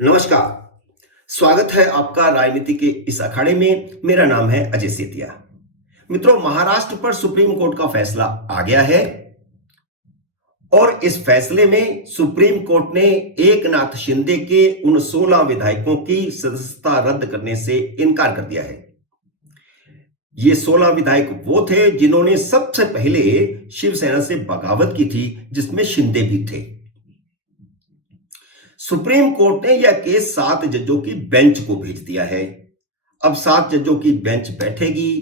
नमस्कार। स्वागत है आपका राजनीति के इस अखाड़े में। मेरा नाम है अजय सेतिया। मित्रों, महाराष्ट्र पर सुप्रीम कोर्ट का फैसला आ गया है और इस फैसले में सुप्रीम कोर्ट ने एकनाथ शिंदे के उन 16 विधायकों की सदस्यता रद्द करने से इनकार कर दिया है। ये 16 विधायक वो थे जिन्होंने सबसे पहले शिवसेना से बगावत की थी, जिसमें शिंदे भी थे। सुप्रीम कोर्ट ने यह केस 7 जजों की बेंच को भेज दिया है। अब 7 जजों की बेंच बैठेगी,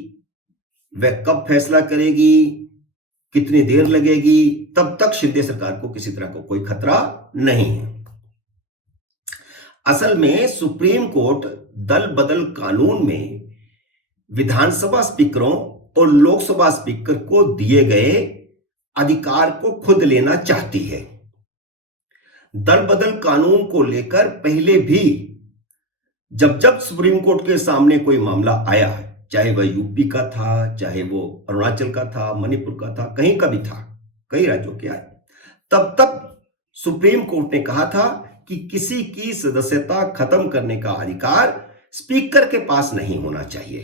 वह कब फैसला करेगी, कितनी देर लगेगी, तब तक शिंदे सरकार को किसी तरह का कोई खतरा नहीं है। असल में सुप्रीम कोर्ट दल बदल कानून में विधानसभा स्पीकरों और लोकसभा स्पीकर को दिए गए अधिकार को खुद लेना चाहती है। दल बदल कानून को लेकर पहले भी जब सुप्रीम कोर्ट के सामने कोई मामला आया, चाहे वह यूपी का था, चाहे वो अरुणाचल का था, मणिपुर का था, कहीं का भी था, कई राज्यों के आए, तब सुप्रीम कोर्ट ने कहा था कि किसी की सदस्यता खत्म करने का अधिकार स्पीकर के पास नहीं होना चाहिए,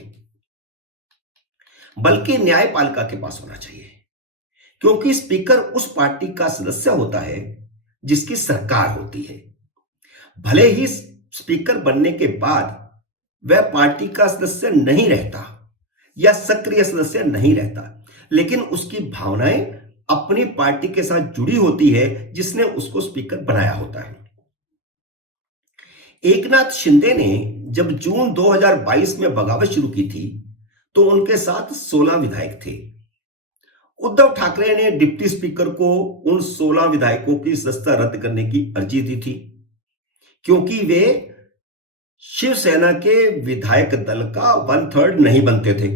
बल्कि न्यायपालिका के पास होना चाहिए, क्योंकि स्पीकर उस पार्टी का सदस्य होता है जिसकी सरकार होती है। भले ही स्पीकर बनने के बाद वह पार्टी का सदस्य नहीं रहता या सक्रिय सदस्य नहीं रहता, लेकिन उसकी भावनाएं अपनी पार्टी के साथ जुड़ी होती है जिसने उसको स्पीकर बनाया होता है। एकनाथ शिंदे ने जब जून 2022 में बगावत शुरू की थी तो उनके साथ 16 विधायक थे। उद्धव ठाकरे ने डिप्टी स्पीकर को उन 16 विधायकों की सदस्यता रद्द करने की अर्जी दी थी, क्योंकि वे शिवसेना के विधायक दल का 1/3 नहीं बनते थे।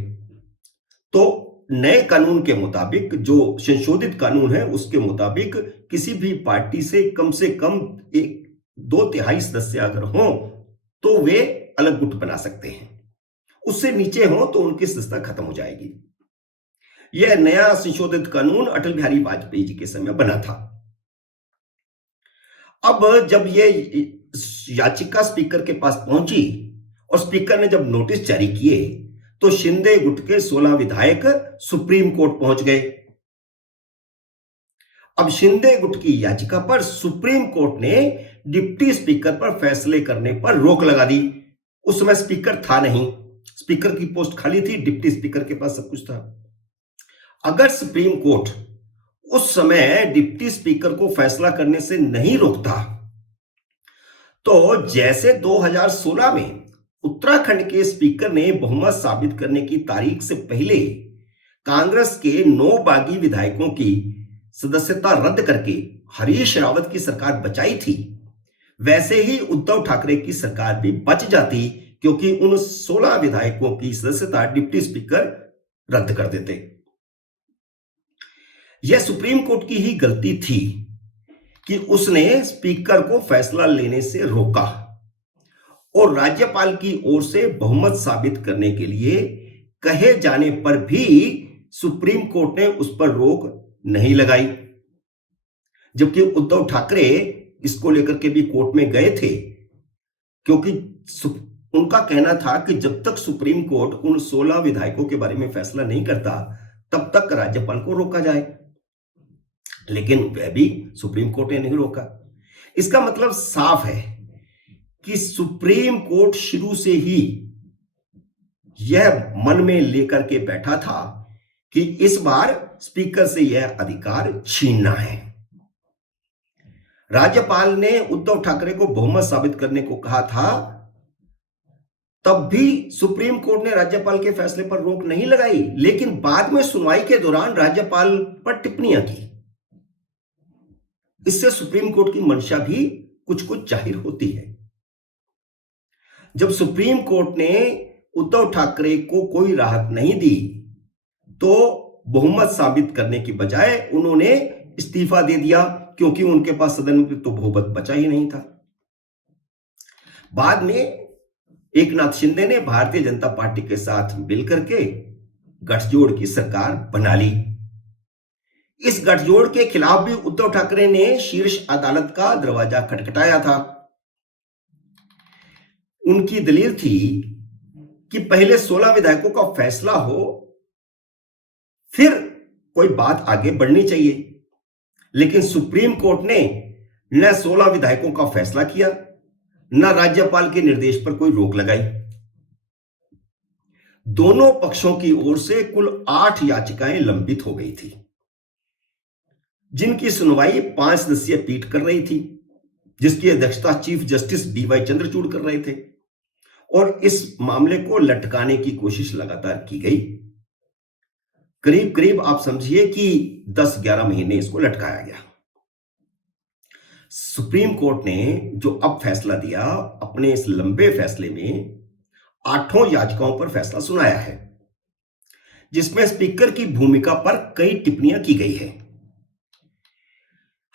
तो नए कानून के मुताबिक, जो संशोधित कानून है उसके मुताबिक, किसी भी पार्टी से कम 2/3 सदस्य अगर हों तो वे अलग गुट बना सकते हैं। उससे नीचे हो तो उनकी सदस्यता खत्म हो जाएगी। यह नया संशोधित कानून अटल बिहारी वाजपेयी जी के समय बना था। अब जब यह याचिका स्पीकर के पास पहुंची और स्पीकर ने जब नोटिस जारी किए तो शिंदे गुट के 16 विधायक सुप्रीम कोर्ट पहुंच गए। अब शिंदे गुट की याचिका पर सुप्रीम कोर्ट ने डिप्टी स्पीकर पर फैसले करने पर रोक लगा दी। उस समय स्पीकर था नहीं, स्पीकर की पोस्ट खाली थी, डिप्टी स्पीकर के पास सब कुछ था। अगर सुप्रीम कोर्ट उस समय डिप्टी स्पीकर को फैसला करने से नहीं रोकता तो जैसे 2016 में उत्तराखंड के स्पीकर ने बहुमत साबित करने की तारीख से पहले कांग्रेस के 9 बागी विधायकों की सदस्यता रद्द करके हरीश रावत की सरकार बचाई थी, वैसे ही उद्धव ठाकरे की सरकार भी बच जाती, क्योंकि उन 16 विधायकों की सदस्यता डिप्टी स्पीकर रद्द कर देते। यह सुप्रीम कोर्ट की ही गलती थी कि उसने स्पीकर को फैसला लेने से रोका और राज्यपाल की ओर से बहुमत साबित करने के लिए कहे जाने पर भी सुप्रीम कोर्ट ने उस पर रोक नहीं लगाई। जबकि उद्धव ठाकरे इसको लेकर के भी कोर्ट में गए थे, क्योंकि उनका कहना था कि जब तक सुप्रीम कोर्ट उन 16 विधायकों के बारे में फैसला नहीं करता तब तक राज्यपाल को रोका जाए, लेकिन वह भी सुप्रीम कोर्ट ने नहीं रोका। इसका मतलब साफ है कि सुप्रीम कोर्ट शुरू से ही यह मन में लेकर के बैठा था कि इस बार स्पीकर से यह अधिकार छीनना है। राज्यपाल ने उद्धव ठाकरे को बहुमत साबित करने को कहा था, तब भी सुप्रीम कोर्ट ने राज्यपाल के फैसले पर रोक नहीं लगाई, लेकिन बाद में सुनवाई के दौरान राज्यपाल पर टिप्पणियां की। इससे सुप्रीम कोर्ट की मंशा भी कुछ जाहिर होती है। जब सुप्रीम कोर्ट ने उद्धव ठाकरे को कोई राहत नहीं दी तो बहुमत साबित करने की बजाय उन्होंने इस्तीफा दे दिया, क्योंकि उनके पास सदन में तो बहुमत बचा ही नहीं था। बाद में एकनाथ शिंदे ने भारतीय जनता पार्टी के साथ मिलकर के गठजोड़ की सरकार बना ली। इस गठजोड़ के खिलाफ भी उद्धव ठाकरे ने शीर्ष अदालत का दरवाजा खटखटाया था। उनकी दलील थी कि पहले 16 विधायकों का फैसला हो, फिर कोई बात आगे बढ़नी चाहिए। लेकिन सुप्रीम कोर्ट ने न 16 विधायकों का फैसला किया, न राज्यपाल के निर्देश पर कोई रोक लगाई। दोनों पक्षों की ओर से कुल 8 याचिकाएं लंबित हो गई थी, जिनकी सुनवाई 5 सदस्यीय पीठ कर रही थी, जिसकी अध्यक्षता चीफ जस्टिस डीवाई चंद्रचूड़ कर रहे थे। और इस मामले को लटकाने की कोशिश लगातार की गई। करीब करीब आप समझिए कि 10-11 महीने इसको लटकाया गया। सुप्रीम कोर्ट ने जो अब फैसला दिया, अपने इस लंबे फैसले में 8 याचिकाओं पर फैसला सुनाया है, जिसमें स्पीकर की भूमिका पर कई टिप्पणियां की गई है।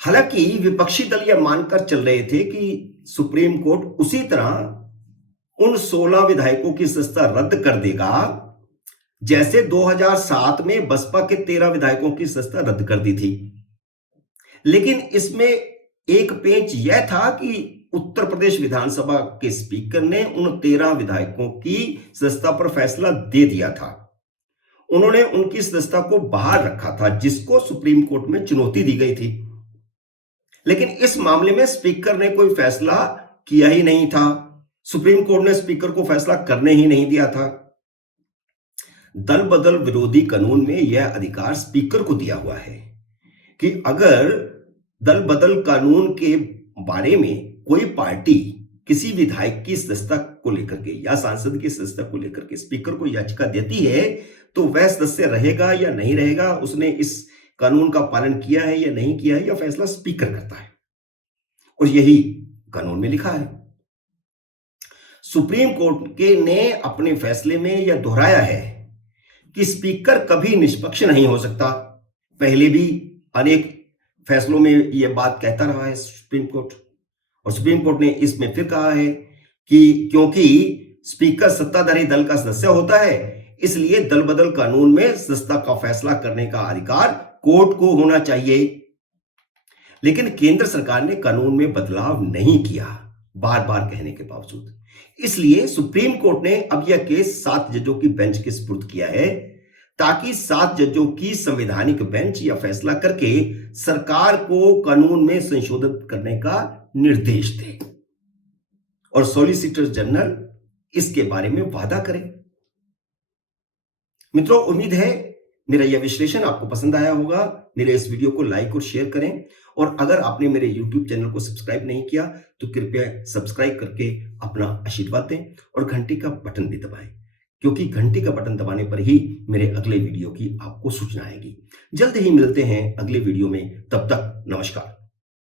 हालांकि विपक्षी दल यह मानकर चल रहे थे कि सुप्रीम कोर्ट उसी तरह उन 16 विधायकों की सदस्यता रद्द कर देगा जैसे 2007 में बसपा के 13 विधायकों की सदस्यता रद्द कर दी थी। लेकिन इसमें एक पेंच यह था कि उत्तर प्रदेश विधानसभा के स्पीकर ने उन 13 विधायकों की सदस्यता पर फैसला दे दिया था। उन्होंने उनकी सदस्यता को बाहर रखा था, जिसको सुप्रीम कोर्ट में चुनौती दी गई थी। लेकिन इस मामले में स्पीकर ने कोई फैसला किया ही नहीं था। सुप्रीम कोर्ट ने स्पीकर को फैसला करने ही नहीं दिया था। दल बदल विरोधी कानून में यह अधिकार स्पीकर को दिया हुआ है कि अगर दल बदल कानून के बारे में कोई पार्टी किसी विधायक की सदस्यता को लेकर के या सांसद की सदस्यता को लेकर के स्पीकर को याचिका देती है, तो वह सदस्य रहेगा या नहीं रहेगा, उसने इस कानून का पालन किया है या नहीं किया है, यह फैसला स्पीकर करता है। और यही कानून में लिखा है। सुप्रीम कोर्ट के ने अपने फैसले में यह दोहराया है कि स्पीकर कभी निष्पक्ष नहीं हो सकता। पहले भी अनेक फैसलों में यह बात कहता रहा है सुप्रीम कोर्ट, और सुप्रीम कोर्ट ने इसमें फिर कहा है कि क्योंकि स्पीकर सत्ताधारी दल का सदस्य होता है, इसलिए दल बदल कानून में सदस्यता का फैसला करने का अधिकार कोर्ट को होना चाहिए। लेकिन केंद्र सरकार ने कानून में बदलाव नहीं किया, बार बार कहने के बावजूद। इसलिए सुप्रीम कोर्ट ने अब यह केस 7 जजों की बेंच के सुपुर्द किया है, ताकि 7 जजों की संवैधानिक बेंच यह फैसला करके सरकार को कानून में संशोधन करने का निर्देश दे और सॉलिसिटर जनरल इसके बारे में वादा करे। मित्रों, उम्मीद है मेरा यह विश्लेषण आपको पसंद आया होगा। मेरे इस वीडियो को लाइक और शेयर करें, और अगर आपने मेरे YouTube चैनल को सब्सक्राइब नहीं किया तो कृपया सब्सक्राइब करके अपना आशीर्वाद दें और घंटी का बटन भी दबाएं, क्योंकि घंटी का बटन दबाने पर ही मेरे अगले वीडियो की आपको सूचना आएगी। जल्द ही मिलते हैं अगले वीडियो में, तब तक नमस्कार।